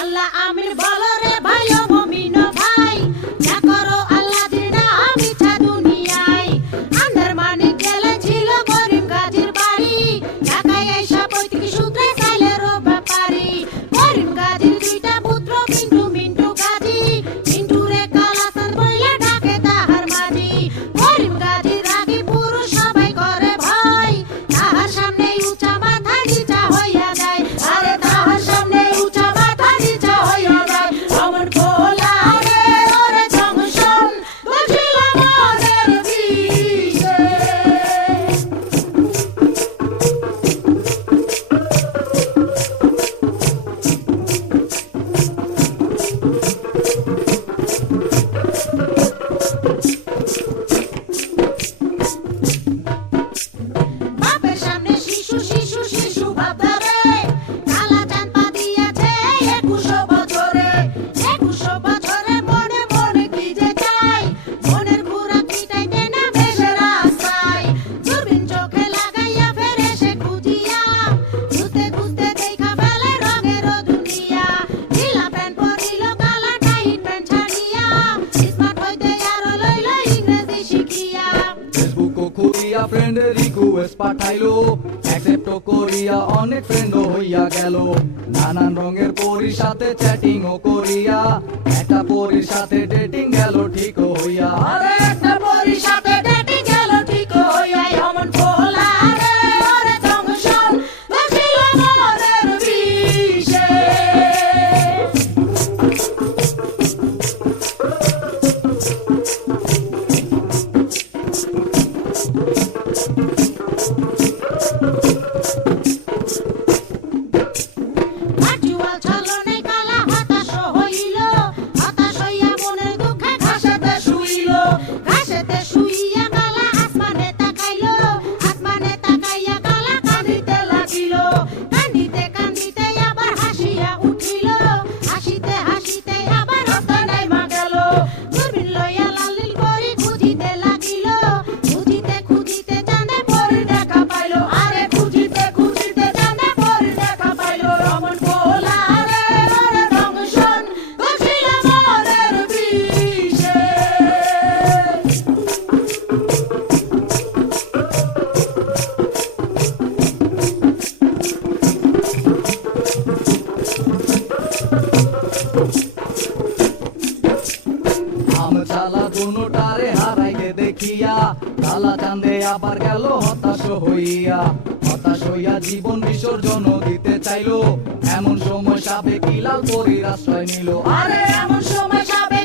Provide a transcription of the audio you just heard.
আল্লাহ আমিন বলো রে ভাই ও মুমিন ভাই, যা করো আল্লাহ দিনা মিছা দুনিয়ায়। আন্দার মানিক গেলে ছিল করিম গাজীর বাড়ি, ঢাকায় এসা ৩৫ সূত্রে সাইলের ব্যাপারী। করিম গাজীর দুইটা পুত্র মিন্টু মিন্টু গাজী, মিন্টু রে কালাসান বইলে ডাকে তাহার মাঝি। করিম গাজীর রাগী পুরুষ সবাই করে ভয়, তাহার সামনে উঁচা মাথা নিচা হইয়া যায়। আরে তাহার সামনে উঁচা মাথা নিচা হইয়া যায়। অমন ভোলা রে ওরে জংশন বসিল মনের বিষে। বাপের সামনে শিশু শিশু শিশু ভাবধারে, কালা চাঁদ পা দিয়াছে ২১ বছরে। ২১ বছরে মনে মনে কি যে চাই, মনের ঘুরা পিটাইতে না ভেসে রাস্তায়। দূরবীন চোখে লাগাইয়া ফেরে সে খুঁজিয়া, খুঁজতে খুঁজতে দেখা ফেলে রঙের দুনিয়া। ঢিলা প্যান্ট পরিল কালা টাইট প্যান্ট ছাড়িয়া, স্মার্ট হইতে আরো লইল ইংরেজি শিখিয়া। ফেসবুক করিয়া ফ্রেন্ডের রিকোয়েস্ট পাঠাইলো, অ্যাকসেপ্ট করিয়া অনেক ফ্রেন্ড হইয়া গেল। নানান রঙের পরির সাথে চ্যাটিং ও করিয়া, একটা পরির সাথে ডেটিং গেল ঠিক হইয়া। আরে একটা পরির সাথে ডেটিং গেল ঠিক হইয়া। অমন ভোলা রে ওরে জংশন বসিল মনের বিষে। ভার্চুয়াল ছলনে কালা হতাশ হইল, হতাশ হইয়া মনের দুঃখে ঘাসেতে শুইল। ঘাসেতে শুইয়া কালা আসমানে তাকাইল, আসমানে তাকাইয়া কালা কাঁদিতে লাগিল। কান্দিতে কান্দিতে আবার হাসিয়া উঠিল, হাসিতে হাসিতে আবার হস্তে নাইমা গেল। দূরবীন লইয়া লালিল করি খুঁজিতে লাগিল, খুঁজিতে খুঁজিতে চাঁদে পরি দেখা পাইল। আরে খুঁজিতে খুঁজিতে চাঁদে পরি দেখা পাইল। অমন ভোলা রে ওরে জংশন বসিল মনের বিষে। আম চালা দুটারে হারাইতে দেখিয়া, কালা চাঁদে আবার গেল হতাশ হইয়া। হতাশ হইয়া জীবন বিসর্জন দিতে চাইলো, এমন সময় সাপে কিলাল পরির আশ্রয় নিল। আরে এমন সময় সাবে